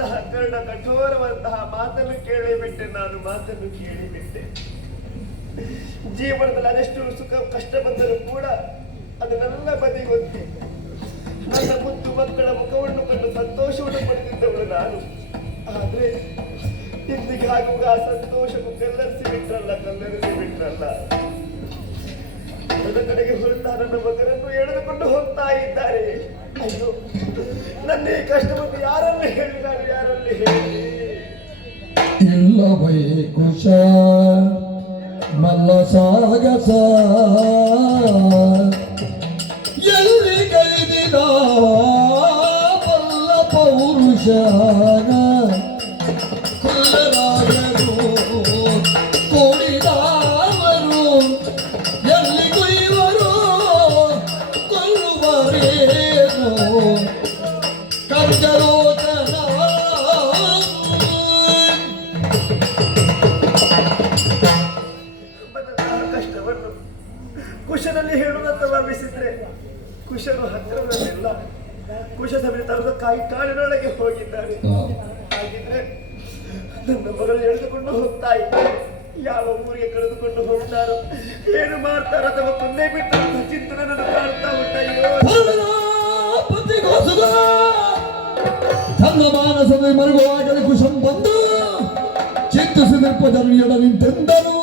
ಹೇಳಿದಂತಹ ಕರ್ಣ ಕಠೋರವಂತಹ ಮಾತನ್ನು ಕೇಳಿಬಿಟ್ಟೆ. ನಾನು ಮಾತನ್ನು ಕೇಳಿಬಿಟ್ಟೆ. ಜೀವನದಲ್ಲಿ ಅದೆಷ್ಟು ಸುಖ ಕಷ್ಟ ಬಂದರೂ ಕೂಡ ಅದನ್ನೆಲ್ಲ ಬದಿಗೊತ್ತಿ ನನ್ನ ಮುದ್ದು ಮಕ್ಕಳ ಮುಖವನ್ನು ಕಂಡು ಸಂತೋಷವನ್ನು ಪಡೆದಿದ್ದವಳು ನಾನು. ಆದ್ರೆ ಇಂದಿಗೆ ಆಗುವಾಗ ಆ ಸಂತೋಷಕ್ಕೂ ಕಲ್ಲರಿಸಿ ಬಿಟ್ರಲ್ಲ. ನನ್ನ ಕಡೆಗೆ ಹೊರತಾ ನನ್ನ ಮಗನನ್ನು ಎಳೆದುಕೊಂಡು ಹೋಗ್ತಾ ಇದ್ದಾರೆ. ಅಯ್ಯೋ, ನನ್ನ ಈ ಕಷ್ಟವನ್ನು ಯಾರಲ್ಲಿ ಹೇಳಿ ಇಲ್ಲವೇ ಕುಶ ಮಲ್ಲ ಸಾಗಸ ಎಲ್ಲಿ ಕೈದಿದ ಬಲ್ಲ ಪೌರುಷ ಕುಲ್ಲರಾಯರು ಕೋಡಿದವರು ಎಲ್ಲಿಗೂ ಇವರು ಕೊಲ್ಲುವರೇನು ಕರ್ಜರೋಚನ ಕಷ್ಟವನ್ನು ಕುಶನಲ್ಲಿ ಹೇಳುವಂತ ಭಾವಿಸಿದ್ರೆ ಕುಶರು ಹತ್ತಿರದಲ್ಲಿಲ್ಲ. ಕುಶ ಸಮೇತ ಕಾಡಿನೊಳಗೆ ಹೋಗಿದ್ದಾರೆ. ಹಾಗಿದ್ರೆ ನನ್ನ ಮಗಳು ಎಳೆದುಕೊಂಡು ಹೋಗ್ತಾ ಇದ್ದಾರೆ. ಯಾವ ಊರಿಗೆ ಕಳೆದುಕೊಂಡು ಹೋಗ್ತಾರೋ, ಏನು ಮಾಡ್ತಾರೋ ಅಥವಾ ಕೊಂದೇ ಬಿಟ್ಟು ಚಿಂತನೆ ನನ್ನ ಕಾಡ್ತಾ ಉಂಟಯ್ಯೋ. ತನ್ನ ಮಾನಸದ ಮರುಗುವಾಗಲೇ ಕುಶಂ ಬಂದು ಚಿಂತಿಸಿ ನಿರ್ಪಜರು ಎಡ ನಿಂತೆಂದರು.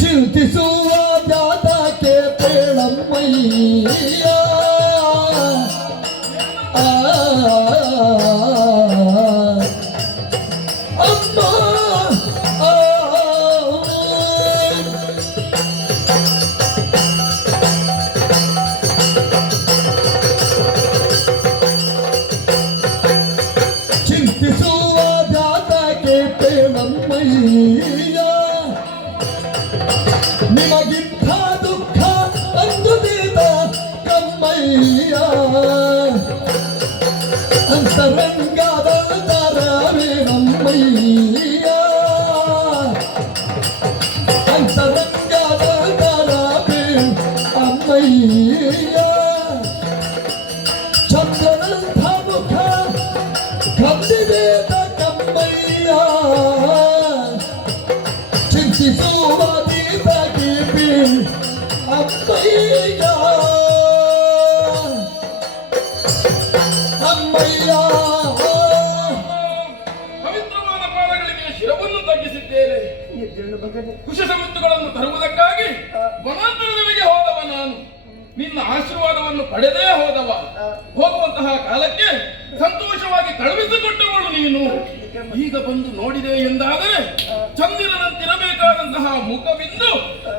ಚಿಂತಿಸುವ ಜಾತಕ್ಕೆ ಪೇಳಮ್ಮಯ್ಯ ಅಮ್ಮ ಚಿಂತಿಸುವ ಜಾತಕ್ಕೆ ಪೇಳಮ್ಮಯ್ಯ ನಿಮಗಿಂಥ ದುಃಖ ಅಂದುದಿದ ಕಮ್ಮಯ್ಯ ಅಂತರಂಗದ ತರವೇಣಮ್ಮಯ್ಯ ಅಂತರಂಗದ ತರವೇ ಅಮ್ಮಯ್ಯ ಚಂದ್ರನಂಥ ಮುಖ ಕಂದಿದೇದ ಕಮ್ಮಯ್ಯ ಚಿಂತಿಸುವ ಅಮ್ಮಯ್ಯ ಅಮ್ಮಯ್ಯ ಪವಿತ್ರವಾದ ಪಾದಗಳಿಗೆ ಶಿರವನ್ನು ತಗ್ಗಿಸಿದ್ದೇನೆ. ಕುಶ ಸಮುದ್ರಗಳನ್ನು ತರುವುದಕ್ಕಾಗಿ ವನಾಂತರದೊಳಗೆ ಹೋದವ ನಾನು. ನಿನ್ನ ಆಶೀರ್ವಾದವನ್ನು ಪಡೆದೇ ಹೋದವ. ಹೋಗುವಂತಹ ಕಾಲಕ್ಕೆ ಸಂತೋಷವಾಗಿ ಕಳುಹಿಸಿಕೊಟ್ಟವಳು ನೀನು. ಈಗ ಬಂದು ನೋಡಿದೆ ಎಂದಾದರೆ ಚಂದಿರನಂತಿರಬೇಕಾದಂತಹ ಮುಖವಿಂದು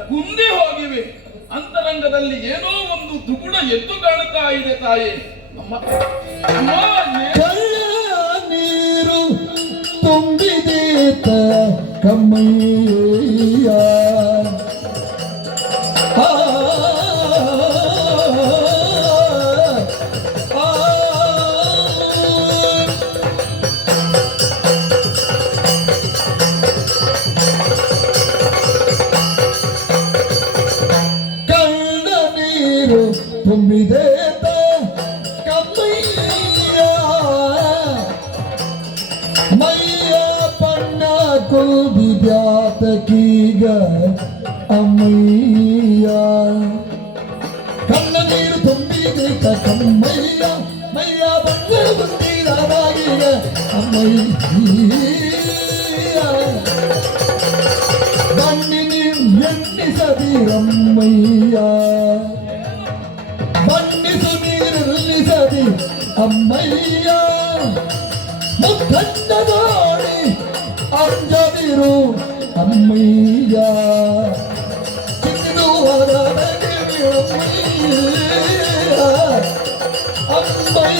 ಕುಂದಿ ಹೋಗಿವೆ. ಅಂತರಂಗದಲ್ಲಿ ಏನೋ ಒಂದು ದುಗುಡ ಎದ್ದು ಕಾಣುತ್ತಾ ಇದೆ ತಾಯಿ. ನೀರು ತುಂಬಿದೇತ ಕಮ್ಮಯ್ಯ ಕಣ್ಣ ನೀರು ತುಂಬಿದೇತ ಕಮ್ಮಯ್ಯ ಮೈಯ ಪಣ್ಣ ಕುದಿದ್ಯಾತಕೀಗ ಅಮ್ಮಯ್ಯ ಕಣ್ಣ ನೀರು ತುಂಬಿದೇತ ಕಮ್ಮಯ್ಯ ಮೈಯ ಬಣ್ಣ ಕುದಿದಾಗೀಗ ಅಮ್ಮಯ್ಯ ಬಣ್ಣಿನಿ ಎಣ್ಣಿಸದಿರಮ್ಮಯ್ಯ ಬಣ್ಣಿಸು ನೀರಿಲ್ಲಿಸದಿ ಅಮ್ಮಯ್ಯ ಮುಖಂಡ ನೋಡಿ ಅಂಜದಿರು ಅಮ್ಮಯ್ಯ ಚಿನ್ನುವರ ಅಮ್ಮಯ್ಯ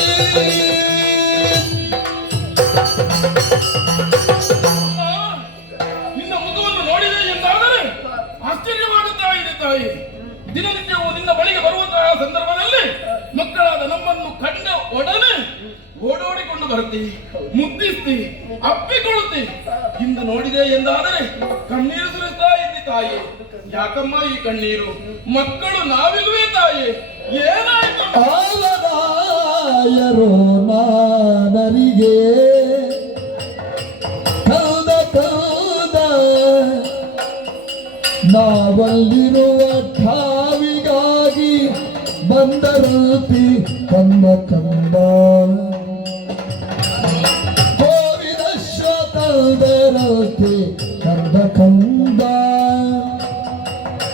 ನಿನ್ನ ಮುಖವನ್ನು ನೋಡಿದೆ ಎಂದಾದರೆ ಆಶ್ಚರ್ಯವಾಗುತ್ತಾ ಇದೆ ತಾಯಿ. ದಿನನಿತ್ಯವೂ ನಿನ್ನ ಬಳಿಗೆ ಬರುವಂತಹ ಸಂದರ್ಭದಲ್ಲಿ ಮಕ್ಕಳಾದ ನಮ್ಮನ್ನು ಕಂಡ ಒಡನೆ ಓಡೋಡಿಕೊಂಡು ಬರುತ್ತಿ, ಮುದ್ದಿಸ್ತಿ, ಅಪ್ಪಿಕೊಳ್ಳುತ್ತಿ. ಇಂದು ನೋಡಿದೆ ಎಂದಾದರೆ ಕಣ್ಣೀರು ಸುರಿಸ್ತಾ ಇದ್ದಿ ತಾಯಿ. ಯಾಕಮ್ಮ ಈ ಕಣ್ಣೀರು? ಮಕ್ಕಳು ನಾವಿಲ್ವೇ ತಾಯಿ? ಏನಾಯ್ತು? ಆವರಾಯರೋ ನಾನರಿಗೆ ಕೌದ ನಾವಲ್ಲಿರುವ ಠಾವಿಗಾಗಿ ಬಂದರುತಿ ಕಂದ ಕಂದ ಕೋವಿದ ಶ್ವತಂದರತಿ ಕಂದ ಕಂದ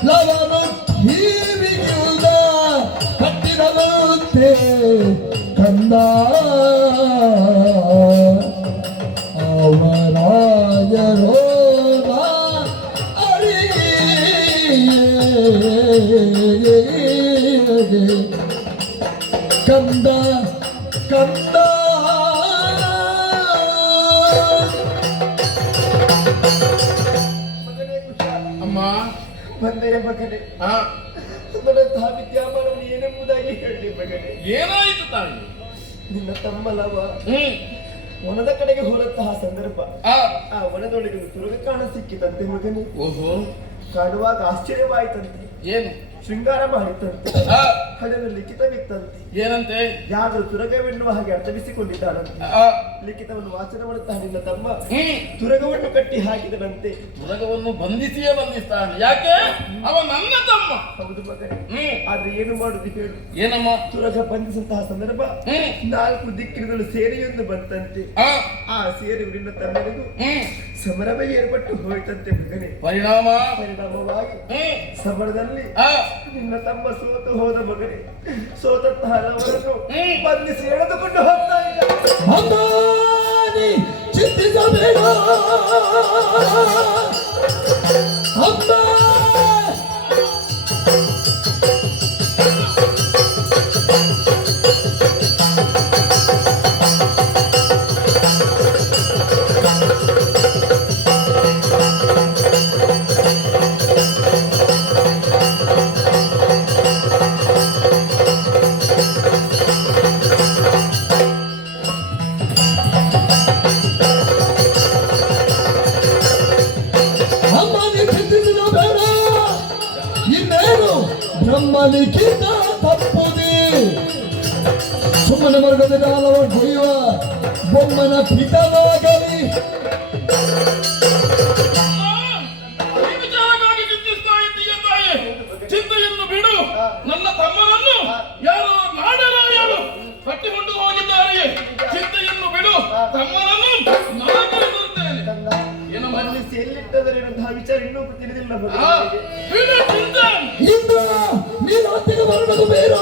ಲವನು ಠೀವಿಗಿಲ್ದ ಕಟ್ಟಿದರುತೆ ಕಂದ ಅವರಾಯರೋ ಕಂದ ಕಂದ ಮಗನೇ ಕುಶಾಲ, ಅಮ್ಮ ಬಂದೆಯ ಮಗನೇ. ಆ, ನನ್ನಂತಹ ವಿದ್ಯಾಮಾನವನ್ನು ಏನೆಂಬುದಾಗಿ ಹೇಳಿ ಮಗನೇ. ಏನಾಯ್ತು ತಾಯಿ? ನಿನ್ನ ತಮ್ಮಲವ ವನದ ಕಡೆಗೆ ಹೋದಂತಹ ಸಂದರ್ಭ, ಆ, ಆ ವನದೊಳಗೆ ಒಂದು ತುರುಗ ಕಾಣ ಸಿಕ್ಕಿತಂತೆ ಮಗನೇ. ಓಹೋ, ಕಾಣುವಾಗ ಆಶ್ಚರ್ಯವಾಯಿತಂತೆ, ಏನು? ಶೃಂಗಾರ ಮಾಡಿತ್ತಂತೆ, ಆ, ಹಣೆಯಲ್ಲಿ ಲಿಖಿತವಿತ್ತಂತೆ. ಏನಂತೆ? ಯಾರು ತುರಗವೆನ್ನುವ ಹಾಗೆ ಅರ್ಥವಿಸಿಕೊಂಡಿದ್ದಾನಂತೆ. ಆ, ಲಿಖಿತವನ್ನು ವಾಚನ ಮಾಡುತ್ತಾ ನಿನ್ನ ತಮ್ಮ ಹ್ಮ್, ತುರಗವನ್ನು ಕಟ್ಟಿ ಹಾಕಿದನಂತೆ. ತುರಗವನ್ನು ಬಂಧಿಸಿಯೇ ಬಂಧಿಸ್ತಾನೆ. ಯಾಕೆ? ಅವ ನನ್ನ ತಮ್ಮ. ಹೌದು ಮಗನೇ, ಹ್ಮ್, ಆದ್ರೆ ಏನು ಮಾಡುದು ಹೇಳು. ಏನಮ್ಮ? ತುರಗ ಬಂಧಿಸಂತಹ ಸಂದರ್ಭ ಹ್ಮ್, 4 ದಿಕ್ಕಿನಲ್ಲೂ ಸೇರಿಯೊಂದು ಬಂತಂತೆ. ಆ, ಆ ಸೇರಿ ನಿನ್ನ ತಮ್ಮನಿಗೂ ಹ್ಮ್, ಸಮರವೇ ಏರ್ಪಟ್ಟು ಹೋಯ್ತಂತೆ ಮಗನೇ. ಪರಿಣಾಮ? ಪರಿಣಾಮವಾಗಿ ಹ್ಮ್, ಸಮರದಲ್ಲಿ ಆ, ನಿನ್ನ ತಮ್ಮ ಸೋತು ಹೋದ ಮಗನೇ. ಸೋತಂತಹ ಹಲವರನ್ನು ಹ್ಮ್, ಬಂಧಿಸಿ ಎಳೆದುಕೊಂಡು ಹೋಗ್ತಾ ಇದ್ದ. ಅಮ್ಮಾನಿ ಚಿಂತಿಸಬೇಡ ಅಮ್ಮ ಅಮ್ಮನಿ ಚಿಂತಿಸಬೇಡ, ಇನ್ನೇನು ಬ್ರಹ್ಮಲಿಖಿತ ತಪ್ಪುದಿ. ಸುಮ್ಮನೆ ಮರಗದ ಹಲವ ಕೊಯ್ಯುವ ಬೊಮ್ಮನ ಪಿತನಾಗಲಿ. ಈ ವಿಚಾರಕ್ಕಾಗಿ ಚಿಂತಿಸ್ತಾ ಇದ್ದೀಯ ತಾಯಿ? ಚಿಂತೆಯನ್ನು ಬಿಡು. ನನ್ನ ತಮ್ಮನನ್ನು ಯಾರು ನಾಡರಾಯರು ಕಟ್ಟಿಕೊಂಡು ಹೋಗಿದ್ದಾರೆ. ಚಿಂತೆಯನ್ನು ಬಿಡು. ತಮ್ಮನನ್ನು ನಾನು ಕರೆತರುತ್ತೇನೆ. ಕಂದ, ಏನಮ್ಮ? ಬಂಧಿಸಿ ಎಲ್ಲಿಟ್ಟದರೆನ್ನುವಂತಹ ವಿಚಾರ ಇನ್ನೂ ತಿಳಿದಿಲ್ಲ ಆ, ಮಗನಿಗೆ. ಬಿಡು ಚಿಂತೆ. ಇಂದ ನೀನು ಹತ್ತಿರ ಬರಬೇಕು ಬೇಡ.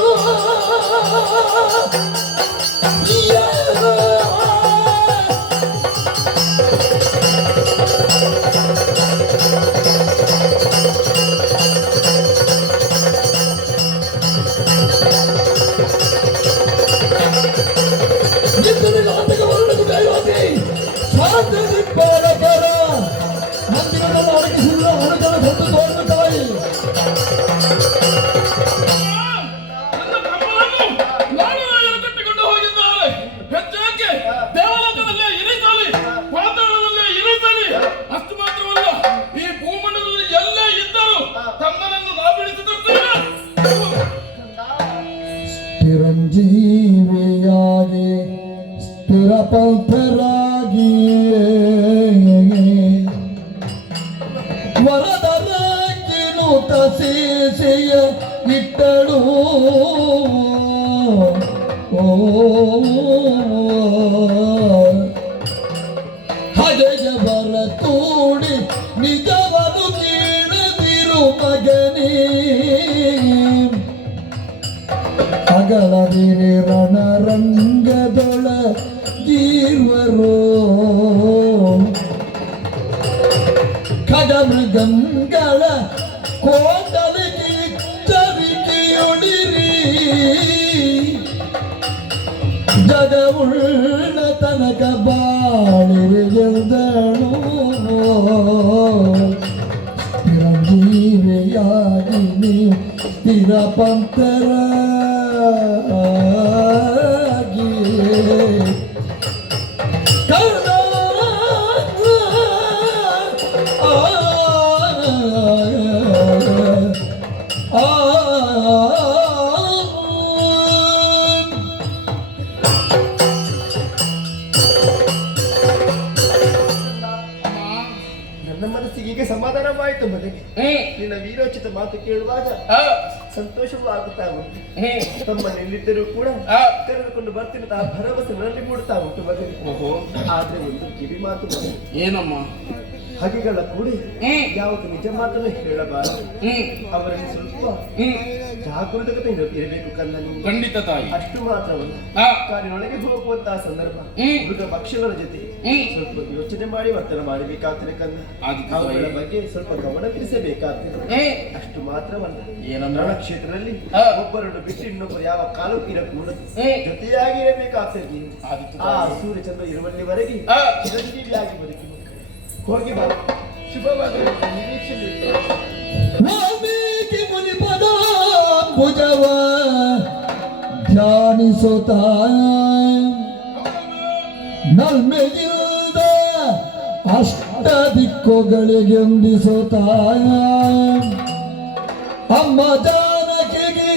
ಮಂದಿರದಲ್ಲಿ ಅಡಗಿಸಿದ ಹಣದ ಹೊತ್ತು ತೋರಿದ ತಾಯಿ ನನ್ನ ತಮ್ಮನನ್ನು ನಾಡರಾಯರು ಕಟ್ಟಿಕೊಂಡು ಹೋಗಿದ್ದಾರೆ. ಹೆಚ್ಚಾಕೆ ದೇವಲೋಕದಲ್ಲೇ ಇರಿಸಲಿ, ಪಾತಾಳದಲ್ಲೇ ಇರಿಸಲಿ. ಅಷ್ಟು ಮಾತ್ರವಲ್ಲ, ಈ ಭೂಮಂಡಲದಲ್ಲಿ ಎಲ್ಲೇ ಇದ್ದರೂ ತಮ್ಮನನ್ನು ನಾವು ಬಿಡಿಸಿ ತರ್ತೇವೆ. ಚಿರಂಜೀವಿಯಾಗಿ ಸ್ಥಿರ ಪಂಥರಾಗಿ ವರದರಾಗಿನು ತಸೀಸಿಯ ಇಟ್ಟಳು. ಹಗೆಯ ಬರ ತೂಡಿ ನಿಜವನು ಕೀಳದಿರು ಮಗನೇ. ಅಗಳದಿರಿ ರಣರಂಗದೊಳಗೀರ್ವರು ಖಗಮೃಗಂಗಳ ಕೋಟಲಿಗೆ ಚರಿಕೆಯೊಡಿರಿ. ಜಗವುಳ್ಳ ತನಕ ಬಾಳಿರಿಗೆದಳು. ಚಿರಂಜೀವಿಯಾಗಿ ನೀವು ಸ್ಥಿರ ಪಂಥರಾಗಿ ಕರ್ಣ ಆ ನಿನ್ನ ವೀರೋಚಿತ ಮಾತು ಕೇಳುವಾಗ ಆ, ಸಂತೋಷವೂ ಆಗುತ್ತಾ ಉಂಟು. ಹ್ಮ್. ತಮ್ಮನೆಲ್ಲಿದ್ದರೂ ಕೂಡ ಆ. ಕರೆದುಕೊಂಡು ಬರ್ತಿರುತ್ತ ಭರವಸೆ ನನಗೆ ಮೂಡ್ತಾ ಉಂಟು ಮಗನೇ. ಓಹೋ, ಆದ್ರೆ ಒಂದು ಕಿವಿ ಮಾತು ಮಗನೇ. ಏನಮ್ಮ? ಹಗೆಗಳ ಕೂಡಿ ಹ್ಮ್. ಯಾವುದು ನಿಜ ಮಾತನ್ನು ಹೇಳಬಾರದು. ಹ್ಮ್. ಅವರಲ್ಲಿ ಸ್ವಲ್ಪ ಹ್ಮ್. ಜಾಗೃತತೆಯಿಂದ ಇರಬೇಕು ಕಂದನು. ಖಂಡಿತ ತಾಯಿ. ಅಷ್ಟು ಮಾತ್ರವಲ್ಲ, ಆ, ಕಾರಿನೊಳಗೆ ಹೋಗುವಂತಹ ಸಂದರ್ಭ ಹ್ಮ್. ಮೃಗ ಪಕ್ಷಿಗಳ ಜೊತೆ ಹ್ಮ್. ಸ್ವಲ್ಪ ಯೋಚನೆ ಮಾಡಿ ವರ್ತನೆ ಮಾಡಬೇಕಾಗ್ತದೆ ಕಂದ. ಆದಿತ್ಯ ಅವುಗಳ ತಾಯಿ. ಬಗ್ಗೆ ಸ್ವಲ್ಪ ಗಮನವಿರಿಸಬೇಕಾಗ್ತದೆ. ಹ್ಮ್. ಅಷ್ಟು ಮಾತ್ರವಲ್ಲ, ಏನಂದ್ರ? ರಣಕ್ಷೇತ್ರದಲ್ಲಿ ಆ. ಒಬ್ಬರನ್ನು ಬಿಟ್ಟು ಇನ್ನೊಬ್ಬರು ಯಾವ ಕಾಲಕ್ಕೂ ಇರಕೂಡದು. ಹ್ಮ್. ಜೊತೆಯಾಗಿ ಇರಬೇಕಾಗ್ತದೆ ನೀನು. ಆದಿತ್ಯ ಆ ತಾಯಿ. ಸೂರ್ಯಚಂದ್ರ ಇರುವಲ್ಲಿವರೆಗೆ ಆ. ಚಿರಂಜೀವಿಯಾಗಿ ಬದುಕಿ ಹೋಗಿ ಬಾ. ಶುಭವಾದ ನಿರೀಕ್ಷೆ. ವಾಲ್ಮೀಕಿ ಮುನಿಪದ ಭುಜವ ಧ್ಯಾನಿಸುತ್ತ ನಲ್ಮೆಗಿಲ್ದ ಅಷ್ಟ ದಿಕ್ಕುಗಳಿಗೆಂದಿಸುತ್ತ ಅಮ್ಮ ಜಾನಕಿಗೆ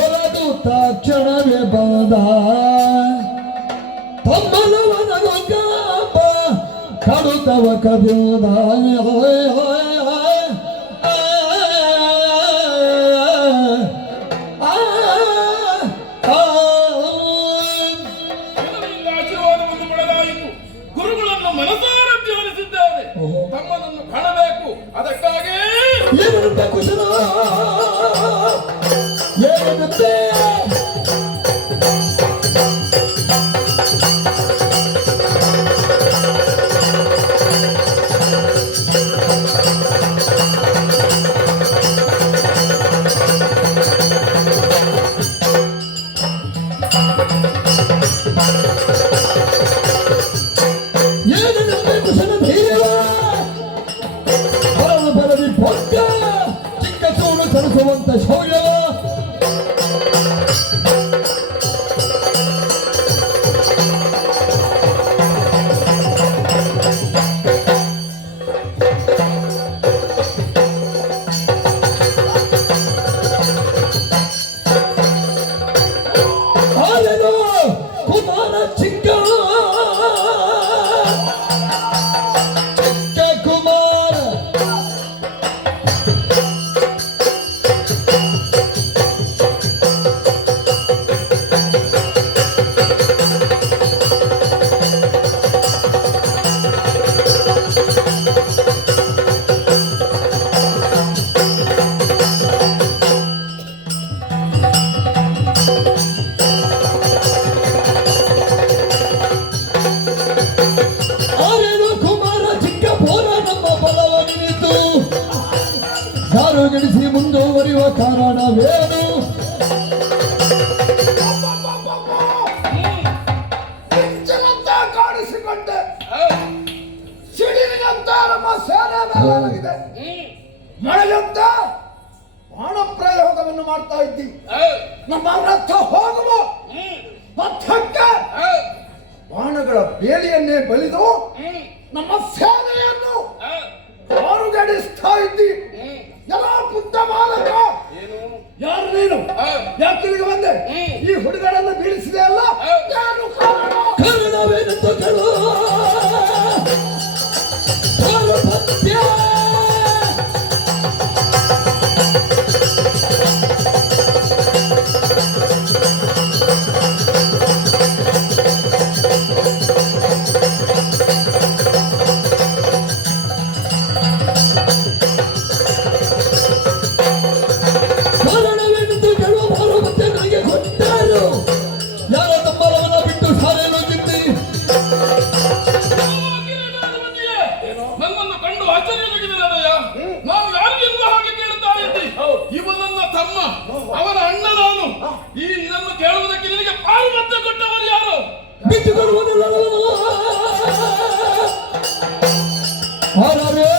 ಎರಡು ತಕ್ಷಣವೇ ಬಂದ ತಮ್ಮನವನಗು ಕಾಪ ಕಡುತ್ತವ ಕವಿದ ಇದರಿಂದ ಆಶೀರ್ವಾದವನ್ನು ಪಡೆದಾಯಿತು. ಗುರುಗಳನ್ನು ಮನಸಾರ ಧ್ಯಾನಿಸಿದ್ದೇವೆ. ತಮ್ಮನನ್ನು ಕಾಣಬೇಕು. ಅದಕ್ಕಾಗಿ ಏನಂತೆ ಕುಶಲ ಏನಂತೆ ಏನಂತೆ ಕುಶಲ ಧೀರವ ಬರಲು ಬರಲಿ ಪೊಕ್ಕ ಚಿಕ್ಕ ಚೂರು ಸರಿಸುವಂತ ಶೌರ್ಯವ ಆದನು ಕುಮಾರ ಚಿಕ್ಕ ಚಿಕ್ಕ ಕುಮಾರ ಆರೇನು ಕುಮಾರ ಚಿಕ್ಕ ಪೋರ ನಮ್ಮ ಬಲವನ್ನಿತು ದಾರುಗಿಡಿಸಿ ಮುಂದುವರಿಯುವ ಕಾರಣವೇನು ಮಿಂಚಿನಂತ ಕಾಣಿಸಿಕೊಂಡೆ, ಆ, ಸಿಡಿಲಿನಂತ ನಮ್ಮ ಸೇನೆ ಮೇಲಾಗಿದೆ, ಹ್ಮ್. ಮಳೆಯಂತ ಬಾಣ ಪ್ರಯೋಗವನ್ನು ಮಾಡ್ತಾ ಇದ್ದಿ. ಆ, ನಮ್ಮ ರಥ ಹೋಗುವ ಹ್ಮ್. ಪಥಕ್ಕೆ ಆ, ಬಾಣಗಳ ಬೇಲಿಯನ್ನೇ ಬಲಿದು ಹ್ಮ್. ನಮ್ಮ ಸೇನೆಯನ್ನು ಆ, ಮಾರುಗಡಿಸ್ತಾ ಇದ್ದಿ. ಹ್ಮ್. ಎಲ್ಲ ಪುಟ್ಟ ಮಾಲಕ, ಏನು? ಯಾರು ನೀನು? ಆ, ಯಾಕಿಲ್ಲಿಗೆ ಬಂದೆ? ಹ್ಮ್. ಈ ಹುಡುಗರನ್ನು ಬೀಳಿಸಿದೆ ಅಲ್ಲ, ಯಾರು ಕಾರಣ? ಕಾರಣವೇನೆಂದು ಕೇಳು ಪಾರುಪತ್ಯ ಕಾರಣವೇನೆಂದು ಕೇಳುವ ಪಾರುಪತ್ಯ ನನಗೆ ಕೊಟ್ಟರು ಯಾರ ತಮ್ಮರವನ್ನ ಬಿಟ್ಟು ಸಾಲೇನು ಗಿದ್ದಿ ನನ್ನನ್ನು ಕಂಡು ಆಶ್ಚರ್ಯವಾಗಿದೆಯಾ? ನಾನು ಯಾರಿಗೆಲ್ಲ ಹಾಗೆ ಕೇಳುತ್ತಾ ಇದ್ದಿ? ಇವನನ್ನ ತಮ್ಮ, ಅವನ ಅಣ್ಣ ನಾನು. ಇದನ್ನು ಕೇಳುವುದಕ್ಕೆ ನಿನಗೆ ಪಾರುಪತ್ಯ ಕೊಟ್ಟವರು ಯಾರು? ಬಿಟ್ಟುಕೊಡುವುದಿಲ್ಲ ಆರವೇ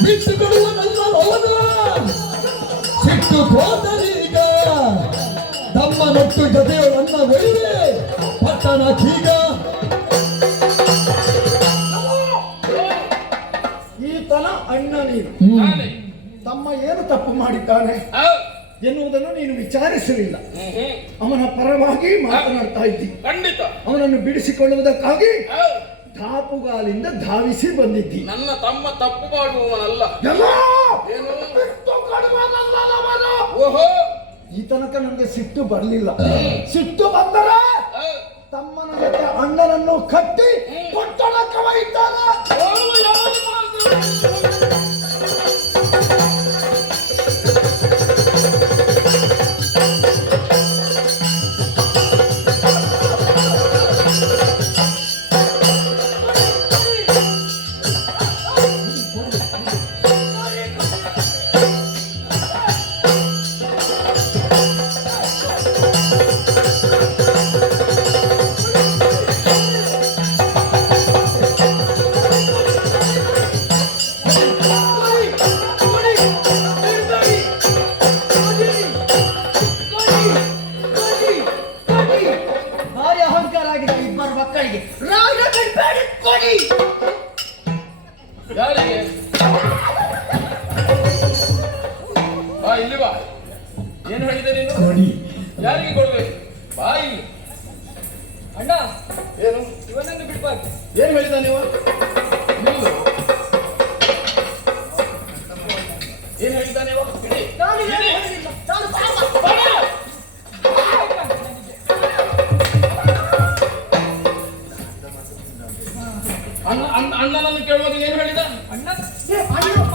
ಬಿಟ್ಟುಕೊಡುವುದಲ್ಲ ಅವನು ಸಿಟ್ಟು ಹೋದರೀಗ ತಮ್ಮ ನಟ್ಟು ಜೊತೆಯೊಳನ್ನ ವೇಳೆ ಪಟ್ಟಣ ಕೀಗ ನೀನು ನಾನೇ ತಮ್ಮ ಏನು ತಪ್ಪು ಮಾಡಿದ್ದಾನೆ ಎನ್ನುವುದನ್ನು ನೀನು ವಿಚಾರಿಸಲಿಲ್ಲ. ಅವನ ಪರವಾಗಿ ಮಾತನಾಡ್ತಾ ಇದ್ದಿ. ಖಂಡಿತ ಅವನನ್ನು ಬಿಡಿಸಿಕೊಳ್ಳುವುದಕ್ಕಾಗಿ ಧಾಪುಗಾಲಿಂದ ಧಾವಿಸಿ ಬಂದಿದ್ದಿ. ನನ್ನ ತಮ್ಮ ತಪ್ಪು ಮಾಡುವವನಲ್ಲ. ಎಲ್ಲ ಏನು? ಬಿಟ್ಟು ಕೊಡುವನಲ್ಲದವನು. ಓಹೋ, ಈ ತನಕ ನನಗೆ ಸಿಟ್ಟು ಬರಲಿಲ್ಲ. ಸಿಟ್ಟು ಬಂದರೆ ತಮ್ಮನ ಜೊತೆ ಅಣ್ಣನನ್ನು ಕಟ್ಟಿ ಪಟ್ಟಣಕ್ಕೆ ಒಯ್ತಾನೆ. ಓಡುವ ಯಾವನು ಮಾಡ್ತಾನೆ? ಭಾರಿ ಅಹಂಕಾರ ಆಗಿದೆ ಇಬ್ಬರು ಮಕ್ಕಳಿಗೆ. ರಾಜ ಕಟ್ಬೇಡಿ ಕೊಡಿ. ಯಾರಿಗೆ? ಬಾ ಇಲ್ಲಿ ಬಾ. ಏನು ಹೇಳಿದೆ ನೀನು? ನೋಡಿ ಯಾರಿಗೆ ಕೊಡ್ಬೇಕು? ಬಾ ಇಲ್ಲಿ. ಅಣ್ಣ ಏನು ಇವನನ್ನು ಬಿಡ್ಬಾರ್ದು. ಏನು ಹೇಳಿದ ನೀವು? ನಿಲ್ಲು. ಏನು ಹೇಳಿದ ನೀವು? ಇಡಿ. ನಾನು ಏನು ಇಡಿ. ಹೇಳಿಲ್ಲ. ನಾನು ಪಾಪ. ಬಾ. ಅಣ್ಣನನ್ನು ಕೇಳುವಾಗ ಏನು ಹೇಳಿದ? ಅಣ್ಣ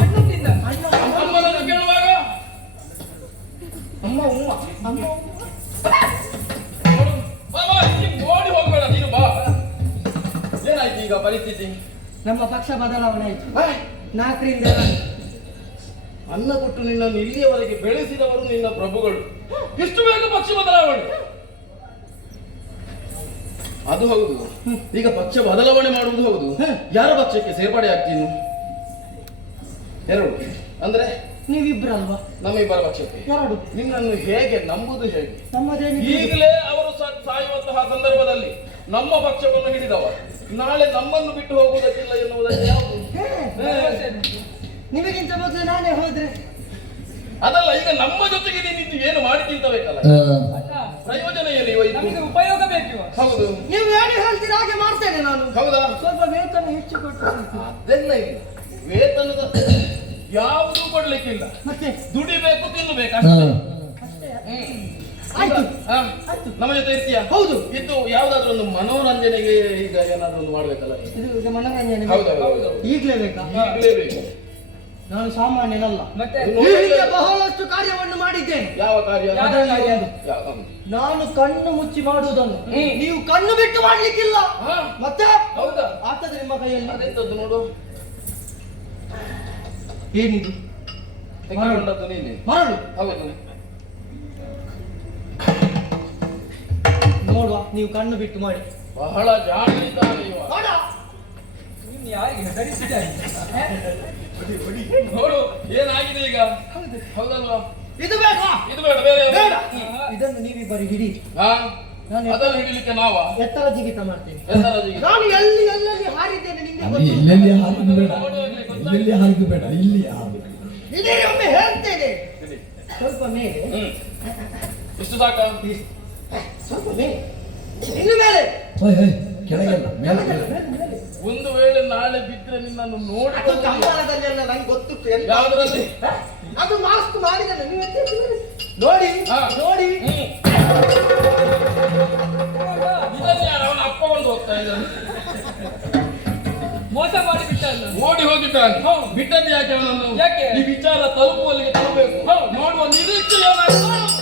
ಅಣ್ಣನಿಂದ ಅಣ್ಣ ಅಮ್ಮನನ್ನು ಕೇಳುವಾಗ ಅಮ್ಮ ಉಮ್ಮ ಅಮ್ಮ ಬಾ ಬಾ, ಇಲ್ಲಿ ಓಡಿ ಹೋಗ್ಬೇಡ ನೀನು ಬಾ. ಏನಾಯ್ತು ಈಗ ಪರಿಸ್ಥಿತಿ? ನಮ್ಮ ಪಕ್ಷ ಬದಲಾವಣೆ ಆಯ್ತು. 4ರಿಂದ ಅನ್ನ ಕೊಟ್ಟು ನಿನ್ನನ್ನು ಇಲ್ಲಿಯವರೆಗೆ ಬೆಳೆಸಿದವರು ನಿನ್ನ ಪ್ರಭುಗಳು. ಇಷ್ಟು ಬೇಗ ಪಕ್ಷ ಬದಲಾವಣೆ? ಅದು ಹೌದು. ಈಗ ಪಕ್ಷ ಬದಲಾವಣೆ ಮಾಡುವುದು ಹೌದು. ಯಾರ ಪಕ್ಷಕ್ಕೆ ಸೇರ್ಪಡೆ ಆಗ್ತೀನಿ? 2 ಅಂದ್ರೆ ನೀವಿಬ್ರಲ್ವಾ? ನಮ್ಮಿಬ್ಬರ ಪಕ್ಷಕ್ಕೆ. 2 ನಿನ್ನನ್ನು ಹೇಗೆ ನಂಬುದು ಹೇಗೆ? ನಮ್ಮದೇನು ಈಗಲೇ ಅವರು ಸಾಯುವಂತಹ ಸಂದರ್ಭದಲ್ಲಿ ನಮ್ಮ ಪಕ್ಷವನ್ನು ಹಿಡಿದವ ನಾಳೆ ನಮ್ಮನ್ನು ಬಿಟ್ಟು ಹೋಗುವುದಕ್ಕಿಲ್ಲ ಎನ್ನುವುದಕ್ಕೆ ಯಾವುದು? ನಿಮಗಿಂತ ಮೊದಲು ನಾನೇ ಹೋದ್ರೆ ಅದಲ್ಲ, ಈಗ ನಮ್ಮ ಜೊತೆಗೆ ನೀನಿದ್ದು ಏನು ಮಾಡಿ ತಿಂತಬೇಕಲ್ಲ. ಪ್ರಯೋಜನ ಏನು ನಮಗೆ ಉಪಯೋಗ ಬೇಕು. ಹೌದು. ನೀವು ಏನು ಹೇಳ್ತೀರಾ ಹಾಗೆ ಮಾಡ್ತೇನೆ ನಾನು. ಹೌದಾ? ಸ್ವಲ್ಪ ವೇತನ ಹೆಚ್ಚು ಕೊಟ್ಟು ಅದೆಲ್ಲ ಇಲ್ಲ. ವೇತನದ ಯಾವುದು ಕೊಡ್ಲಿಕ್ಕಿಲ್ಲ. ಮತ್ತೆ ದುಡಿಬೇಕು, ತಿನ್ನಬೇಕು ಅಷ್ಟೇ. ಆಯ್ತು. ಹಾ? ನಮ್ಮ ಜೊತೆ ಇರ್ತೀಯ? ಹೌದು. ಇದ್ದು ಯಾವ್ದಾದ್ರು ಒಂದು ಮನೋರಂಜನೆಗೆ ಈಗ ಏನಾದ್ರು ಒಂದು ಮಾಡ್ಬೇಕಲ್ಲ. ಇದು ಈಗ ಮನೋರಂಜನೆ ಹೌದೌದು. ಈಗಲೇ ಬೇಕಾ? ಈಗಲೇ ಬೇಕು. ನಾನು ಸಾಮಾನ್ಯನಲ್ಲ. ಮತ್ತೆ ಇದು ಹೀಗೆ ಬಹಳಷ್ಟು ಕಾರ್ಯವನ್ನು ಮಾಡಿದ್ದೇನೆ. ಯಾವ ಕಾರ್ಯ? ಯಾವ? ನಾನು ಕಣ್ಣು ಮುಚ್ಚಿ ಮಾಡುವುದನ್ನು ನೀವು ಕಣ್ಣು ಬಿಟ್ಟು ಮಾಡ್ಲಿಕ್ಕಿಲ್ಲ. ಹಾ? ಮತ್ತೆ ಹೌದಾ? ಆಗ್ತದೆ ನಿಮ್ಮ ಕೈಯಲ್ಲಿ. ಅದೆಂತದ್ದು ನೋಡು. ಏನಿದು? ತೆಗೆದುಕೊಂಡದ್ದು ನೀನೆ. ಮರಳು. ಹೌದು. ನೋಡುವ, ನೀವು ಕಣ್ಣು ಬಿಟ್ಟು ಮಾಡಿ. ಬಹಳ ಜಾಣಿದ್ದಾನೆ ಇವ. ನೋಡ, ನೀನು ಯಾರಿಗೆ ಹೆದರಿಸಿದ್ದಾರೆ? ನೋಡು ಏನಾಗಿದೆ ಈಗ. ಹೌದಲ್ವಾ? ಇದು ಬೇಕಾ? ಇದು ಬೇಡ, ಬೇರೆ ಯಾವ್ದು? ಬೇಡ. ಇದನ್ನು ನೀವಿಬ್ಬರು ಹಿಡಿ. ಹಾ? ನಾನು ಅದನ್ನು ಹಿಡಿಲಿಕ್ಕೆ ನಾವ ಎತ್ತರ ಜಿಗಿತ ಮಾಡ್ತೇನೆ. ಹೆಸರಾಜಿಗೆ ನಾನು ಎಲ್ಲೆಲ್ಲಿ ಹಾರಿದ್ದೇನೆ ನಿಮಗೆ ಗೊತ್ತು. ಎಲ್ಲೆಲ್ಲಿ ಹಾರಿದ್ದು ಬೇಡ, ಎಲ್ಲೆಲ್ಲಿ ಹಾರಿದ್ದು ಬೇಡ, ಇಲ್ಲಿ ಹಾರು. ಇದೇ ಒಮ್ಮೆ ಹೇಳ್ತೇನೆ. ಸ್ವಲ್ಪ ಮೇಲೆ, ಇಷ್ಟು ಸಾಕ? ಸ್ವಲ್ಪ ಮೇಲೆ, ಇನ್ನು ಮೇಲೆ. ಕೆಳಗೆಲ್ಲ ಮೇಲೆ ಒಂದು ವೇಳೆ ನಾಳೆ ಬಿದ್ರೆ ನಿನ್ನನ್ನು ನೋಡಿ ಅದು ಕಂಬಳದಲ್ಲೆಲ್ಲ ನಂಗೆ ಗೊತ್ತಿತ್ತು. ಯಾವುದರಲ್ಲಿ? ಅದು ಮಾಸ್ಕ್ ಮಾಡಿದ್ದೇನೆ. ನೀವು ನೋಡಿ ಹಾ. ನೋಡಿ. ಇದನ್ನು ಯಾರು ಅವನ ಅಪ್ಪ ಬಂದು ಹೋಗ್ತಾ ಇದ್ದಾನೆ. ಮೋಸ ಮಾಡಿ ಬಿಟ್ಟಲ್ಲ. ಓಡಿ ಹೋಗಿದ್ದಾನೆ. ಬಿಟ್ಟದ್ದು ಯಾಕೆ ಅವನನ್ನು? ಯಾಕೆ? ಈ ವಿಚಾರ ತಲುಪುವಲ್ಲಿಗೆ ತಲುಪಬೇಕು. ನೋಡುವ ನಿರೀಕ್ಷೆ ಏನಾಗ್ತದೆ?